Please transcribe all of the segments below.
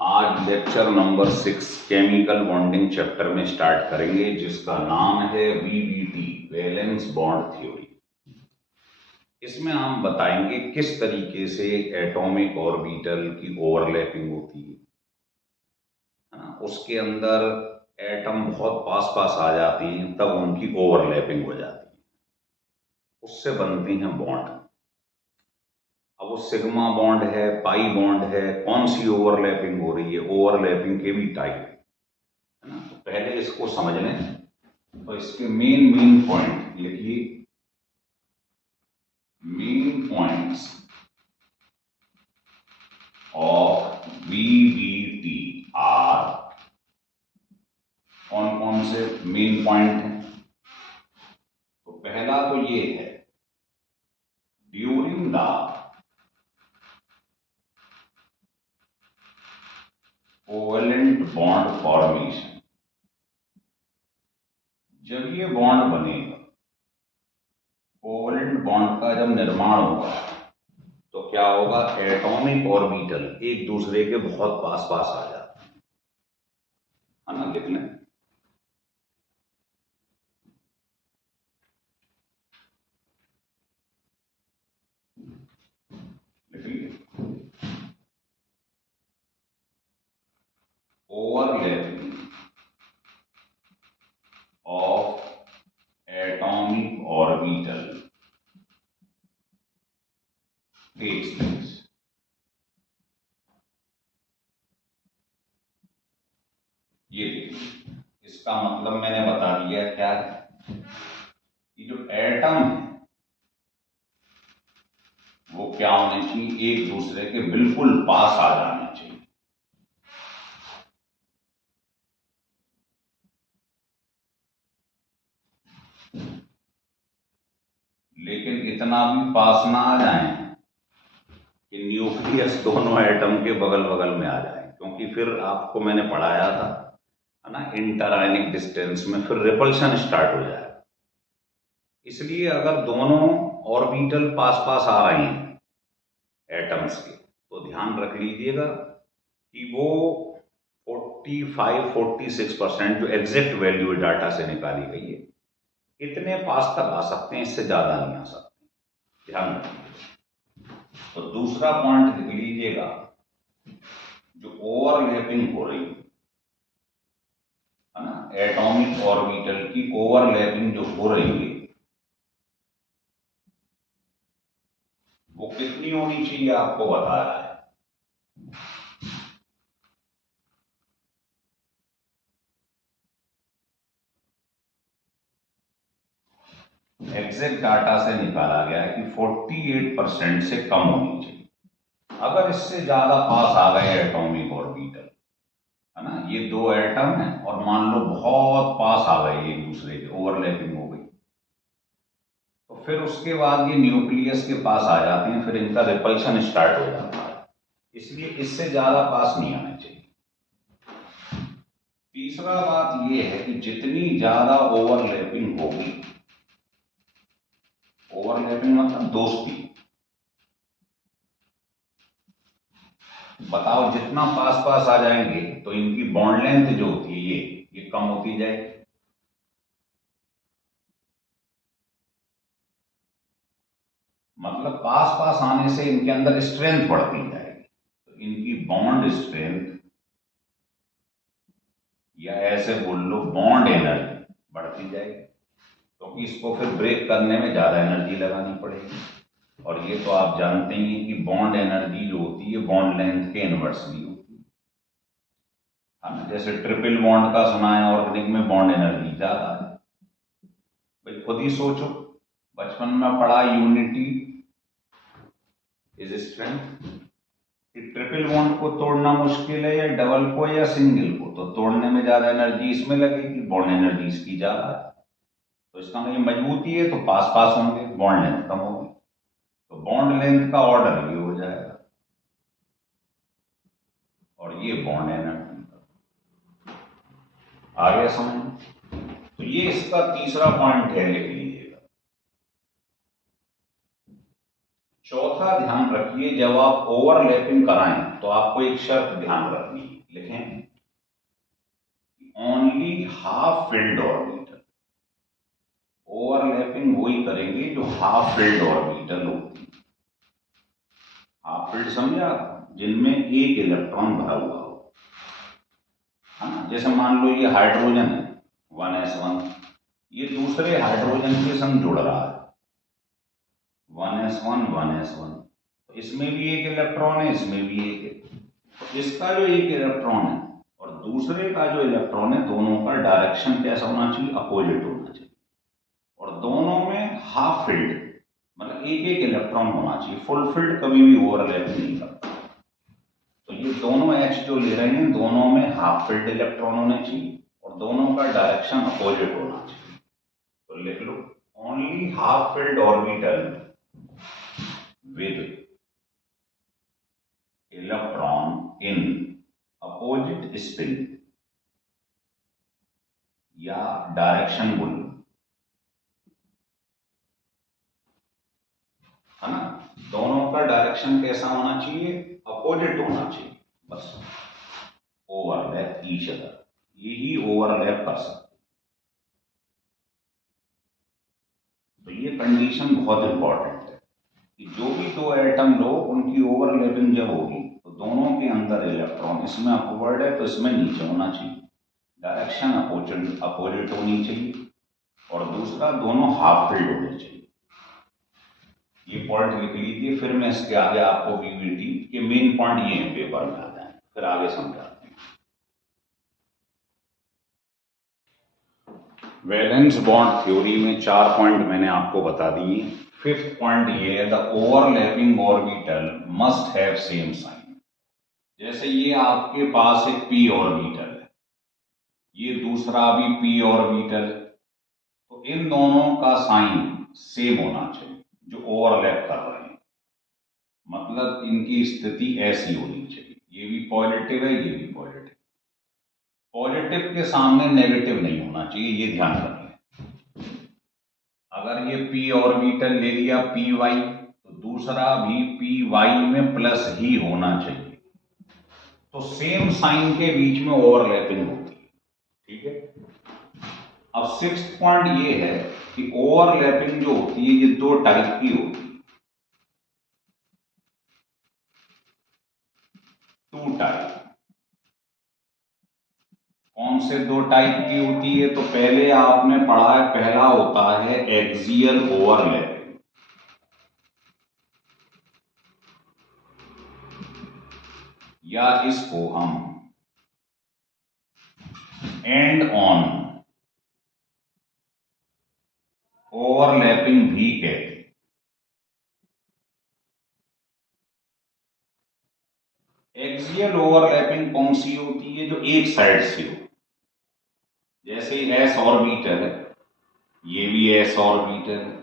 आज lecture number 6 chemical bonding chapter में start करेंगे, जिसका नाम है वीबीटी, वैलेंस बॉन्ड थ्योरी। इसमें हम बताएंगे किस तरीके से एटॉमिक ऑर्बिटल की ओवरलैपिंग होती है ना। उसके अंदर एटम बहुत पास पास आ जाती हैं, तब उनकी ओवरलैपिंग हो जाती है, उससे बनती हैं बॉन्ड। अब वो सिग्मा बॉन्ड है, पाई बॉन्ड है, कौन सी ओवरलैपिंग हो रही है, ओवरलैपिंग के भी टाइप है ना। तो पहले इसको समझ लें। तो इसके मेन पॉइंट लिखिए। Main points of VBT are, कौन कौन से मेन पॉइंट हैं? तो पहला तो ये है, during the covalent bond formation, जब ये बॉन्ड बनेगा, कोवेलेंट बॉन्ड का जब निर्माण होगा, तो क्या होगा, एटॉमिक ऑर्बिटल एक दूसरे के बहुत पास पास आ जाते हैं, है ना। लिख लें। लिखिए, overlapping of atomic orbital takes place। ये देखिए, इसका मतलब मैंने बता दिया क्या है कि जो एटम है वो क्या होने चाहिए, एक दूसरे के बिल्कुल पास आ जाने चाहिए। लेकिन इतना भी पास ना आ जाए कि न्यूक्लियस दोनों एटम के बगल बगल में आ जाए, क्योंकि फिर आपको मैंने पढ़ाया था, है ना, इंटरआयनिक डिस्टेंस में फिर रिपल्शन स्टार्ट हो जाएगा। इसलिए अगर दोनों ऑर्बिटल पास पास आ रहे हैं एटम्स के, तो ध्यान रख लीजिएगा कि वो 45-46% जो एग्जैक्ट वैल्यू डाटा से निकाली गई है, इतने पास तक आ सकते हैं, इससे ज्यादा नहीं आ सकते। ध्यान रखिए। तो दूसरा पॉइंट लिख लीजिएगा, जो ओवरलैपिंग हो रही है ना, एटॉमिक ऑर्बिटल की ओवरलैपिंग जो हो रही है, वो कितनी होनी चाहिए आपको बता रहा है। एग्जैक्ट डाटा से निकाला गया है कि 48% से कम होनी चाहिए। अगर इससे ज्यादा पास आ गए एटॉमिक ऑर्बिटल, है ना, ये दो एटम है और मान लो बहुत पास आ गए एक दूसरे के, ओवरलैपिंग हो गई, तो फिर उसके बाद ये न्यूक्लियस के पास आ जाते हैं, फिर इनका रिपल्शन स्टार्ट हो जाता है। इसलिए इससे ज्यादा पास नहीं आना चाहिए। तीसरा बात यह है कि जितनी ज्यादा ओवरलैपिंग होगी, ओवरलैपिंग मतलब दोस्ती, बताओ जितना पास पास आ जाएंगे तो इनकी बॉन्ड लेंथ जो होती है ये कम होती जाएगी। मतलब पास पास आने से इनके अंदर स्ट्रेंथ बढ़ती जाएगी, तो इनकी बॉन्ड स्ट्रेंथ, या ऐसे बोल लो बॉन्ड एनर्जी बढ़ती जाएगी, क्योंकि इसको फिर ब्रेक करने में ज्यादा एनर्जी लगानी पड़ेगी। और ये तो आप जानते ही हैं कि बॉन्ड एनर्जी जो होती है बॉन्ड लेंथ के इनवर्सली होती है ना। जैसे ट्रिपल बॉन्ड का सुना है, ऑर्गेनिक में बॉन्ड एनर्जी ज्यादा है। भाई खुद ही सोचो, बचपन में पढ़ा यूनिटी इज स्ट्रेंथ, कि ट्रिपल बॉन्ड को तोड़ना मुश्किल है या डबल को या सिंगल को, तो तोड़ने में ज्यादा एनर्जी इसमें लगेगी, बॉन्ड एनर्जी इसकी ज्यादा है। तो इसका मतलब मजबूती है तो पास पास होंगे, बॉन्ड लेंथ कम होगी, तो बॉन्ड लेंथ का ऑर्डर भी हो जाएगा, और ये बॉन्ड एनर्जी आ गया समझ। तो ये इसका तीसरा पॉइंट है, लिख लीजिएगा। चौथा ध्यान रखिए, जब आप ओवरलैपिंग कराएं तो आपको एक शर्त ध्यान रखनी है, लिखें only half filled orbital, overlapping वही करेंगे जो हाफ फिल्ड ऑर्बिटल होती है। हाफ फिल्ड समझा, जिनमें एक इलेक्ट्रॉन भरा हुआ हो, है ना। जैसे मान लो ये हाइड्रोजन है 1s1, ये दूसरे हाइड्रोजन के संग जुड़ रहा है 1s1 1s1, तो इसमें भी एक इलेक्ट्रॉन है, इसमें भी एक है। तो इसका जो एक इलेक्ट्रॉन है और दूसरे का जो इलेक्ट्रॉन है, दोनों का डायरेक्शन कैसा होना चाहिए, अपोजिट होना चाहिए। और दोनों में हाफ फील्ड, मतलब एक एक इलेक्ट्रॉन होना चाहिए, फुल फील्ड कभी भी ओवरलैप नहीं करता। तो ये दोनों H जो ले रहे हैं, दोनों में हाफ फील्ड इलेक्ट्रॉन होने चाहिए और दोनों का डायरेक्शन अपोजिट होना चाहिए। तो लिख लो only half filled orbital with electron in opposite spin या डायरेक्शन बोलो, है ना। दोनों का डायरेक्शन कैसा होना चाहिए, अपोजिट होना चाहिए, बस ओवरलैप ईच अदर, यही ओवरलैप कर सकते। तो ये कंडीशन बहुत इंपॉर्टेंट है कि जो भी दो एटम लो, उनकी ओवरलैपिंग जब होगी तो दोनों के अंदर इलेक्ट्रॉन, इसमें अपवर्ड है तो इसमें नीचे होना चाहिए, डायरेक्शन अपोजिट होनी चाहिए, और दूसरा दोनों हाफ फील्ड होने चाहिए। ये पॉइंट लिख लीजिए, फिर मैं इसके आगे आपको वीवीटी के मेन पॉइंट ये हैं, पेपर में आते हैं, फिर आगे समझाते हैं। वैलेंस बॉन्ड थ्योरी में 4 पॉइंट मैंने आपको बता दिए। 5th पॉइंट ये है, the overlapping orbital must have same sign. जैसे ये आपके पास एक पी ऑर्बिटल है, ये दूसरा भी पी ऑर्बिटल, तो इन दोनों का साइन सेम होना चाहिए जो ओवरलैप कर रहे हैं, मतलब इनकी स्थिति ऐसी होनी चाहिए, ये भी पॉजिटिव है, ये भी पॉजिटिव। पॉजिटिव के सामने नेगेटिव नहीं होना चाहिए, ये ध्यान रखें। अगर ये p ऑर्बिटल ले लिया py, तो दूसरा भी py में प्लस ही होना चाहिए, तो सेम साइन के बीच में ओवरलैपिंग होती है, ठीक है। अब 6th पॉइंट ये है कि ओवरलैपिंग जो होती है ये 2 टाइप की होती है, 2 टाइप। कौन से 2 टाइप की होती है, तो पहले आपने पढ़ा है, पहला होता है एक्सियल ओवरलैपिंग, या इसको हम एंड ऑन ओवरलैपिंग भी कहते हैं। एक्सियल ओवरलैपिंग कौन सी होती है, जो एक साइड से हो, जैसे एस ऑर्बिटल है, ये भी एस ऑर्बिटल है,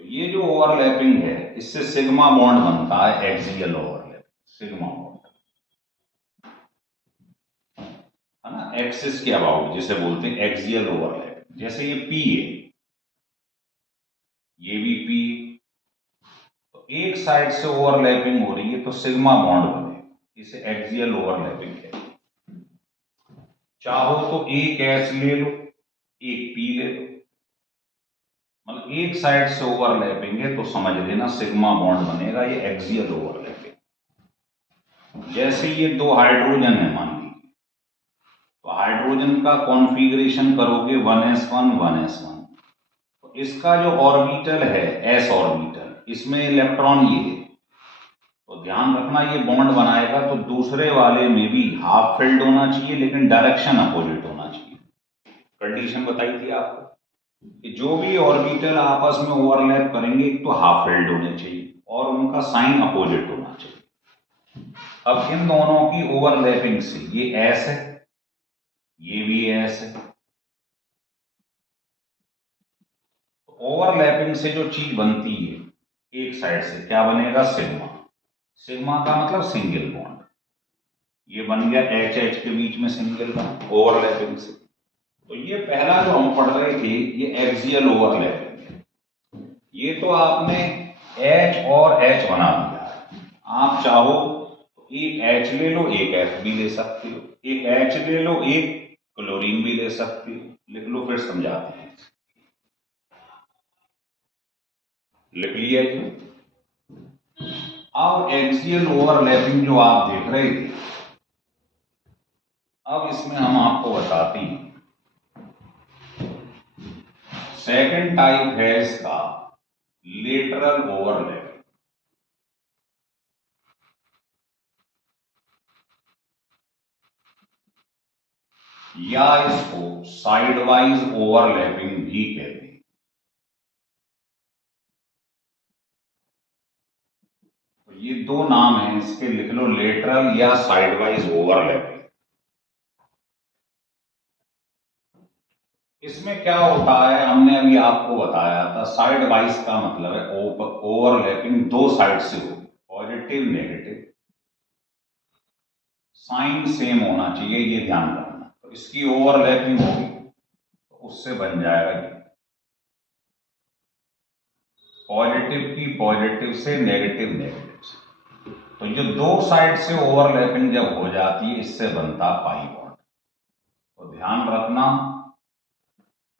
तो ये जो ओवरलैपिंग है इससे सिग्मा बॉन्ड बनता है, एक्सियल ओवरलैपिंग, सिग्मा बॉन्ड, है ना, एक्सिस के अबाउट जिसे बोलते हैं एक्सियल ओवरलैपिंग। जैसे ये पी है, ये भी पी, तो एक साइड से ओवरलैपिंग हो रही है तो सिग्मा बॉन्ड बने, इसे एक्सियल ओवरलैपिंग कहते हैं। चाहो तो एक एस ले लो, एक पी ले लो, मतलब एक साइड से ओवरलैपिंग है तो समझ लेना सिग्मा बॉन्ड बनेगा, ये एक्सियल ओवरलैपिंग। जैसे ये 2 हाइड्रोजन है मान लीजिए, तो हाइड्रोजन का कॉन्फ़िगरेशन करोगे 1s1 1s1, तो इसका जो ऑर्बिटल है s ऑर्बिटल, इसमें इलेक्ट्रॉन ये है, तो ध्यान रखना ये बॉन्ड बनाएगा तो दूसरे वाले में भी हाफ फिल्ड होना चाहिए, लेकिन डायरेक्शन अपोजिट होना चाहिए। कंडीशन बताई थी आपको कि जो भी ऑर्बिटल आपस में ओवरलैप करेंगे, एक तो हाफ फिल्ड होने चाहिए और उनका साइन अपोजिट होना चाहिए। अब इन दोनों की ओवरलैपिंग से ये एस है, ये भी एस है, तो ओवरलैपिंग से जो चीज बनती है एक साइड से, क्या बनेगा, सिग्मा। सिग्मा का मतलब सिंगल बॉन्ड, ये बन गया एच एच के बीच में सिंगल बॉन्ड ओवरलैपिंग से। तो ये पहला जो हम पढ़ रहे थे ये एक्सियल ओवरलैपिंग है, ये तो आपने H और H बना दिया। आप चाहो तो एक H ले लो, एक F भी ले सकते हो, एक H ले लो, एक क्लोरीन भी ले सकते हो। लिख लो, फिर समझाते हैं। लिख लिया जी। अब एक्सियल ओवरलैपिंग जो आप देख रहे थे, अब इसमें हम आपको बताते हैं सेकंड टाइप है इसका लेटरल ओवरलैपिंग, या इसको साइड वाइज ओवरलैपिंग भी कहते हैं। तो ये दो नाम हैं इसके, लिख लो, लेटरल या साइड वाइज ओवरलैपिंग। इसमें क्या होता है, हमने अभी आपको बताया था, साइड वाइज का मतलब है ओवरलैपिंग दो साइड से हो, पॉजिटिव नेगेटिव, साइन सेम होना चाहिए, ये ध्यान रखना। तो इसकी ओवरलैपिंग होगी तो उससे बन जाएगा ये पॉजिटिव की पॉजिटिव से, नेगेटिव नेगेटिव से। तो ये दो साइड से ओवरलैपिंग जब हो जाती है, इससे बनता पाई बॉन्ड। तो ध्यान रखना,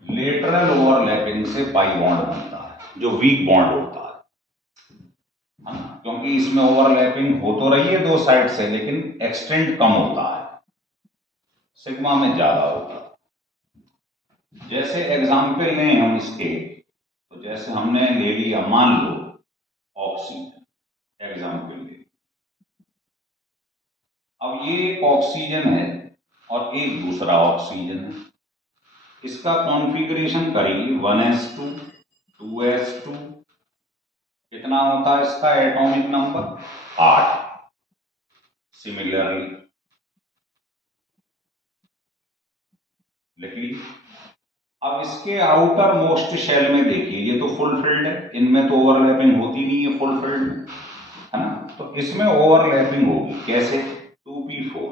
लेटरल ओवरलैपिंग से पाई बॉन्ड बनता है, जो वीक बॉन्ड होता है ना, क्योंकि इसमें ओवरलैपिंग हो तो रही है दो साइड से, लेकिन एक्सटेंड कम होता है, सिग्मा में ज्यादा होता है। जैसे एग्जाम्पल लें हम इसके, तो जैसे हमने ले लिया, मान लो ऑक्सीजन, एग्जाम्पल ले। अब ये एक ऑक्सीजन है और एक दूसरा ऑक्सीजन है, इसका कॉन्फ़िगरेशन करिए 1s2 2s2, कितना होता है इसका एटॉमिक नंबर 8। सिमिलरली लिखिए। अब इसके आउटर मोस्ट शेल में देखिए, ये तो फुल फिल्ड है, इनमें तो ओवरलैपिंग होती नहीं है, फुल फिल्ड है ना। तो इसमें ओवरलैपिंग होगी कैसे, 2p4।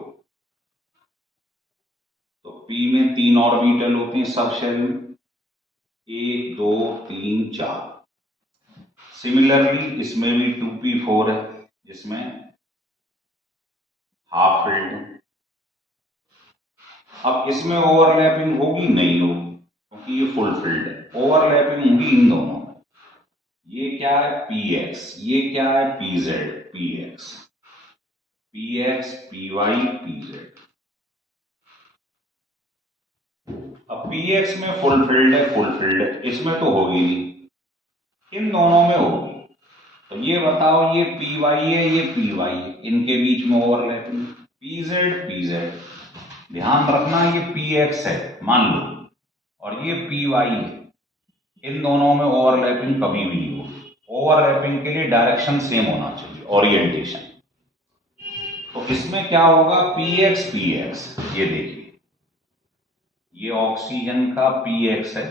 तो p में 3 ऑर्बिटल होते हैं सब शेल में, 1 2 3 4। सिमिलरली इसमें भी 2p4 है, जिसमें हाफ फिल्ड है। अब इसमें ओवरलैपिंग होगी, नहीं होगी, क्योंकि ये फुल फिल्ड है। ओवरलैपिंग होगी इन दोनों में, ये क्या है px, ये क्या है pz, px px py pz। अब px में फुल फिल्ड है, फुल फिल्ड है, इसमें तो होगी नहीं, इन दोनों में होगी। तो ये बताओ, ये py है, ये py है, इनके बीच में ओवरलैपिंग pz pz। ध्यान रखना, ये px है मान लो, और ये py है, इन दोनों में ओवरलैपिंग कभी भी नहीं होगी। ओवरलैपिंग के लिए डायरेक्शन सेम होना चाहिए, ओरिएंटेशन। तो इसमें क्या होगा, px px, ये देखिए, ये ऑक्सीजन का px है,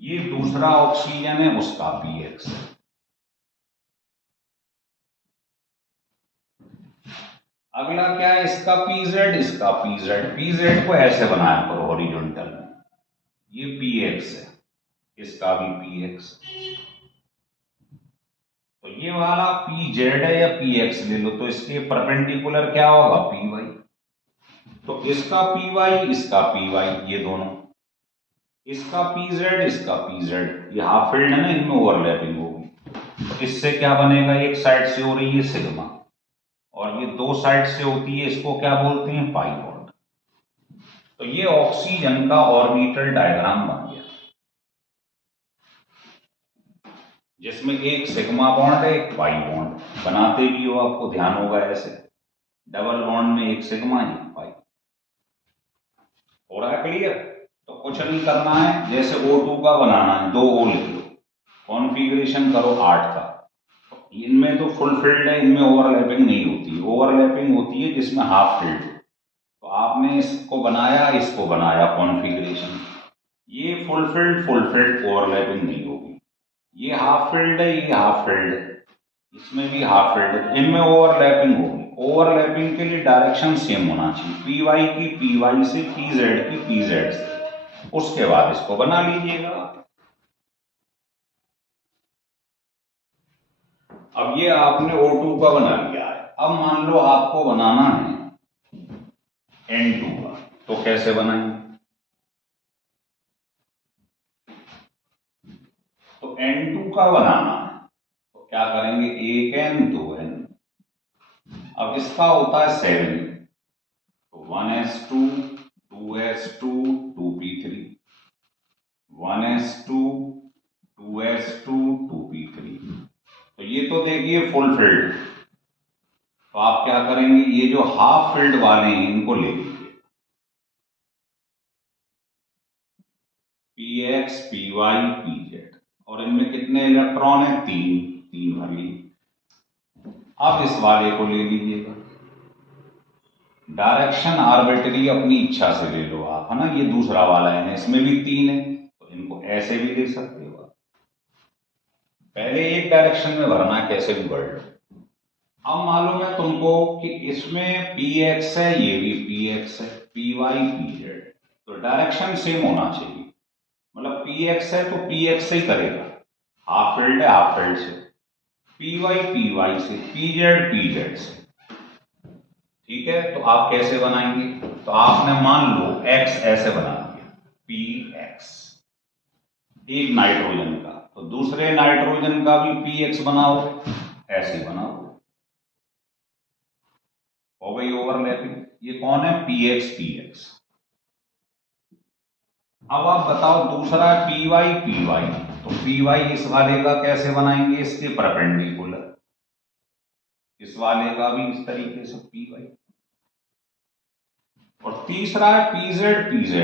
ये दूसरा ऑक्सीजन है, उसका px है। अगला क्या है, इसका pz, इसका pz। pz को ऐसे बनाया करो हॉरिजॉन्टल में, ये px है, इसका भी px। तो ये वाला pz है या px ले लो, तो इसके परपेंडिकुलर क्या होगा, py। तो इसका py, इसका py, ये दोनों, इसका pz, इसका pz, ये हाफ फील्ड है ना, इनमें ओवरलैपिंग होगी। तो इससे क्या बनेगा, एक साइड से हो रही है सिग्मा, और ये दो साइड से होती है, इसको क्या बोलते हैं, पाई बॉन्ड। तो ये ऑक्सीजन का ऑर्बिटल डायग्राम बन गया, जिसमें एक सिग्मा बॉन्ड है, एक पाई बॉन्ड। बनाते भी हो, आपको ध्यान होगा ऐसे, डबल बॉन्ड में एक सिग्मा, एक पाई। हो रहा है क्लियर। तो कुछ नहीं करना है, जैसे O2 का बनाना है, 2 O लिख लो, कॉन्फ़िगरेशन करो 8 का। इनमें तो फुल फील्ड है, इनमें ओवरलैपिंग नहीं होती, ओवरलैपिंग होती है जिसमें हाफ फील्ड। तो आपने इसको बनाया, इसको बनाया कॉन्फ़िगरेशन, ये फुल फील्ड ओवरलैपिंग नहीं होगी। ये हाफ फील्ड है, ये हाफ फील्ड है, इसमें भी हाफ फील्ड है, इनमें ओवरलैपिंग होगी। ओवरलैपिंग के लिए डायरेक्शन सेम होना चाहिए, py की py से, pz की pz से। उसके बाद इसको बना लीजिएगा। अब ये आपने O2 का बना लिया है, अब मान लो आपको बनाना है N2 का, तो कैसे बनाएंगे? तो N2 का बनाना है तो क्या करेंगे, 1n 2n। अब इसका होता है 7, तो 1s2 2s2 2p3, 1s2 2s2 2p3। तो ये तो देखिए फुल फिल्ड। तो आप क्या करेंगे, ये जो हाफ फिल्ड वाले हैं इनको ले लीजिए, px py pz, और इनमें कितने इलेक्ट्रॉन है, 3 भर लिए। अब इस वाले को ले लीजिएगा, डायरेक्शन आर्बिट्री अपनी इच्छा से ले लो आप, है ना। ये दूसरा वाला है, इसमें भी 3 है, तो इनको ऐसे भी ले सकते हो आप। पहले एक डायरेक्शन में भरना, कैसे भी भर लो। अब मालूम है तुमको कि इसमें px है, ये भी px है, py pz, तो डायरेक्शन सेम होना चाहिए। मतलब px है तो px से ही करेगा, हाफ फील्ड है हाफ फील्ड से, py py से, pz pz से। ठीक है, तो आप कैसे बनाएंगे, तो आपने मान लो x ऐसे बना दिया, px एक नाइट्रोजन का, तो दूसरे नाइट्रोजन का भी px बनाओ, ऐसे बनाओ, हो गई ओवरलैपिंग। ये कौन है, px px। अब आप बताओ दूसरा py py, तो py इस वाले का कैसे बनाएंगे, इसके परपेंडिकुलर, इस वाले का भी इस तरीके से py। और तीसरा है pz pz,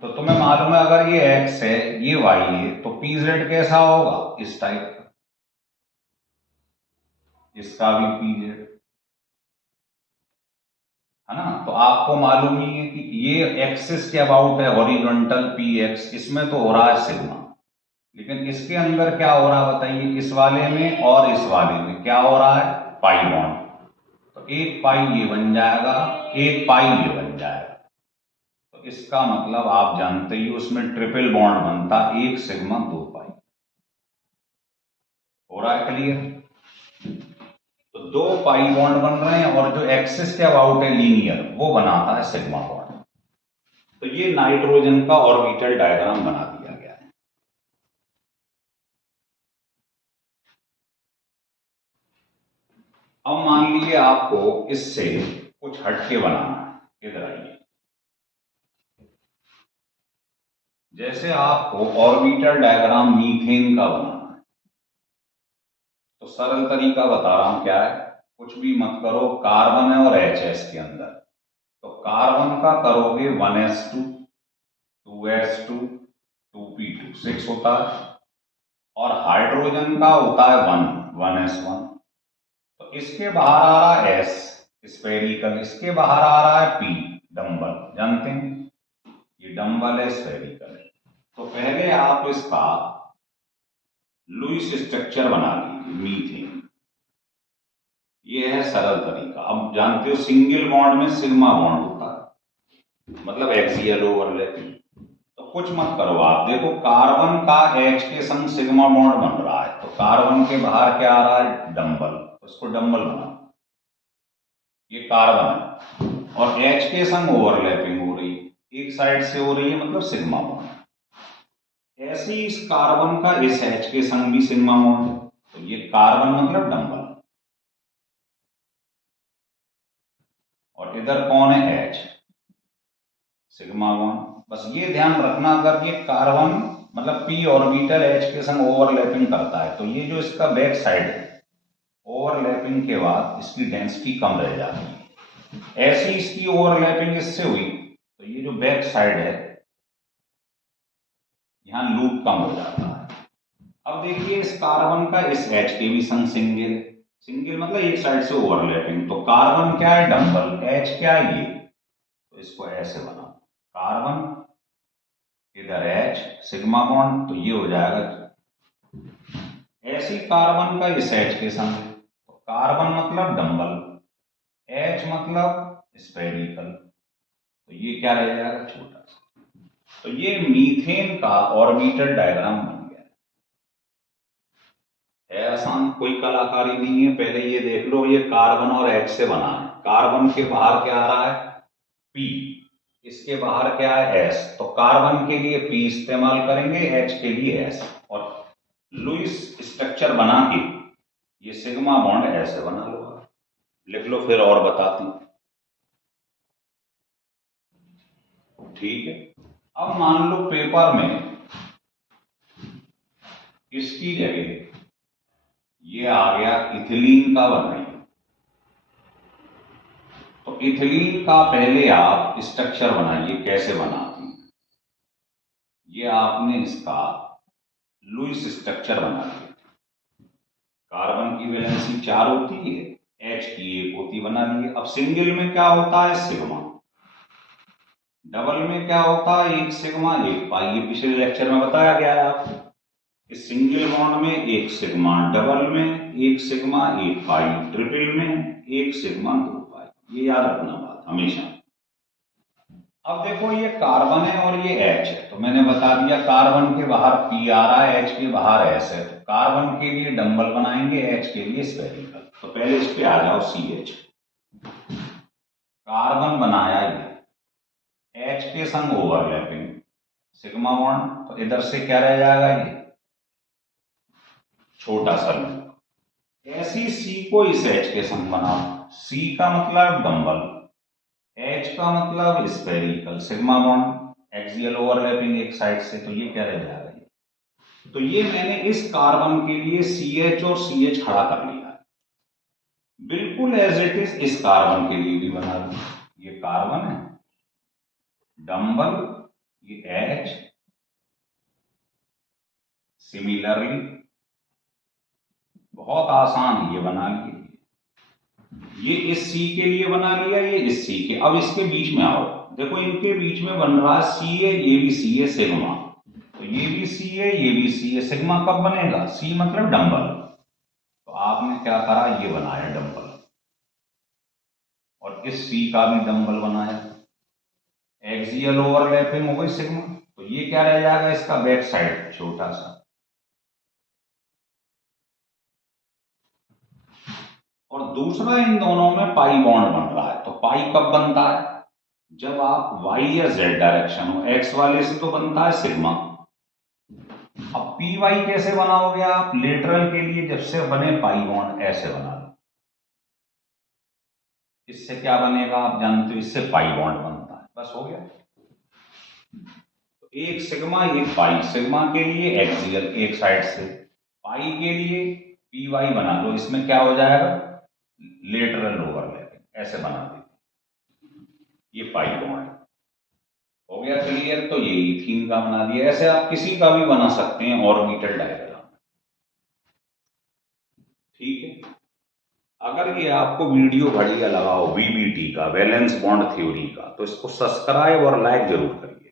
तो तुम्हें मालूम है अगर ये x है ये y है, तो pz कैसा होगा, इस टाइप का, इसका भी pz, है ना। तो आपको मालूम ही है कि ये एक्सिस के अबाउट है, हॉरिजॉन्टल px, इसमें तो हो रहा है सिग्मा, लेकिन इसके अंदर क्या हो रहा है बताइए, इस वाले में और इस वाले में क्या हो रहा है, पाई बॉन्ड। तो एक पाई ये बन जाएगा, एक पाई ये बन जाएगा, तो इसका मतलब आप जानते ही उसमें ट्रिपल बॉन्ड बनता, एक सिग्मा 2 पाई। हो रहा है क्लियर। तो 2 पाई बॉन्ड बन रहे हैं, और जो एक्सिस के अबाउट है लीनियर, वो बनाता है सिग्मा बॉन्ड। तो ये नाइट्रोजन का ऑर्बिटल डायग्राम बना दिया गया है। अब मान लीजिए आपको इससे कुछ हटके बनाना है, इधर आइए। जैसे आपको ऑर्बिटल डायग्राम मीथेन का बनाना है, तो सरल तरीका बता रहा हूं क्या है, कुछ भी मत करो, कार्बन है और HS के अंदर, तो कार्बन का करोगे 1s2 2s2 2p2 6 होता है, और हाइड्रोजन का होता है 1s1। तो इसके बाहर आ रहा है S स्फेरिकल, इसके बाहर आ रहा है P डंबल, जानते हैं ये डंबल है, स्फेरिकल है। तो पहले आप इसका लुईस स्ट्रक्चर बना लीजिए, मीथेन, ये है सरल तरीका। अब जानते हो सिंगल बॉन्ड में सिग्मा बॉन्ड होता है, मतलब एक्सियल ओवरलैपिंग। तो कुछ मत करो आप, देखो कार्बन का H के संग सिग्मा बॉन्ड बन रहा है, तो कार्बन के बाहर क्या आ रहा है, डंबल, उसको डंबल बनाओ, ये कार्बन है, और H के संग ओवरलैपिंग हो रही है, एक साइड से हो रही है, मतलब सिग्मा बॉन्ड। ऐसे ही इस कार्बन का इस H के संग भी सिग्मा बॉन्ड, तो ये कार्बन मतलब डंबल, और इधर कौन है, H, सिग्मा बॉन्ड। बस ये ध्यान रखना, अगर ये कार्बन मतलब p ऑर्बिटल H के संग ओवरलैपिंग करता है, तो ये जो इसका बैक साइड है, ओवरलैपिंग के बाद इसकी डेंसिटी कम रह जाती है। ऐसी इसकी ओवरलैपिंग इससे हुई, तो ये जो बैक साइड है यहां लूप कम हो जाता है। अब देखिए इस कार्बन का इस H के भी संग सिंगल, सिंगल मतलब एक साइड से ओवरलैपिंग, तो कार्बन क्या है, डंबल, H क्या है ये, तो इसको ऐसे बनाओ, कार्बन इधर H सिग्मा बॉन्ड, तो ये हो जाएगा। ऐसी कार्बन का इस H के संग, तो कार्बन मतलब डंबल, H मतलब स्फेरिकल, तो ये क्या रह जाएगा, छोटा सा। तो ये मीथेन का ऑर्बिटल डायग्राम बन गया। है आसान, कोई कलाकारी नहीं है। पहले ये देख लो, ये कार्बन और H से बना है। कार्बन के बाहर क्या आ रहा है? P, इसके बाहर क्या है? S। तो कार्बन के लिए P इस्तेमाल करेंगे, H के लिए S। और लुईस स्ट्रक्चर बना के ये सिग्मा बॉन्ड ऐसे बना लो। लिख लो फिर और बताती हूं, ठीक है। अब मान लो पेपर में इसकी जगह ये आ गया इथिलीन का बन रही, तो इथिलीन का पहले आप स्ट्रक्चर बनाइए, कैसे बनाते हैं। ये आपने इसका लुईस स्ट्रक्चर बना लिया। कार्बन की वैलेंसी 4 होती है, H की 1 होती, बना लिए। अब सिंगल में क्या होता है? सिग्मा। डबल में क्या होता है? 1 सिग्मा 1 पाई। ये पिछले लेक्चर में बताया गया है आपको। इस सिंगल बॉन्ड में 1 सिग्मा, डबल में 1 सिग्मा 1 पाई, ट्रिपल में 1 सिग्मा 2 पाई। ये याद रखना बात हमेशा। अब देखो ये कार्बन है और ये H है, तो मैंने बता दिया कार्बन के बाहर P आ रहा है, H के बाहर S है। तो कार्बन के लिए डंबल बनाएंगे, H के लिए स्फेरिकल। तो पहले इस पे आ जाओ, CH। कार्बन बनाया ये, H के संग ओवरलैपिंग सिग्मा बॉन्ड, तो इधर से क्या रह जाएगा? ये छोटा सा लूप। ऐसी C को इस H के संग बनाओ। C का मतलब डंबल, H का मतलब spherical, sigma bond axial overlapping एक साइड से, तो ये क्या रह जाएगा? तो ये मैंने इस कार्बन के लिए CH और CH खड़ा कर लिया। बिल्कुल एज इट इज इस कार्बन के लिए भी बना लूं। ये कार्बन है, डंबल, ये H, सिमिलरली बहुत आसान है, ये बना लिए। ये इस C के लिए बना लिया, ये इस C के। अब इसके बीच में आओ, देखो इनके बीच में बन रहा है C है, ये भी C है, सिग्मा। तो ये भी C है, ये भी C है। सिग्मा कब बनेगा? C मतलब डंबल। तो आपने क्या करा? ये बनाया डंबल, और इस C का भी डंबल बनाया। एक्सियल ओवरलैपिंग हो गई सिग्मा। तो ये क्या रह जाएगा? इसका बैक साइड छोटा सा। और दूसरा, इन दोनों में पाई बॉन्ड बन रहा है। तो पाई कब बनता है? जब आप y या z डायरेक्शन हो। x वाले से तो बनता है सिग्मा। अब पी वाई कैसे बनाओगे आप? लेटरल के लिए जब से बने पाई बॉन्ड ऐसे बना लो। इससे क्या बनेगा आप जानते हो? इससे पाई बॉन्ड बनता है, बस हो गया। तो एक सिग्मा एक पाई, सिग्मा के लिए एक्सियल एक साइड से, पाई के लिए पी वाई बना लो। इसमें क्या हो जाएगा? लेटरल ओवरलैपिंग, ऐसे बना देते। ये पाई बॉन्ड हो गया क्लियर। तो ये इथीन का बना दिया। ऐसे आप किसी का भी बना सकते हैं ऑर्बिटल डायग्राम, ठीक है। अगर ये आपको वीडियो बढ़िया लगा हो VBT का, वैलेंस बॉन्ड थ्योरी का, तो इसको सब्सक्राइब और लाइक जरूर करिए।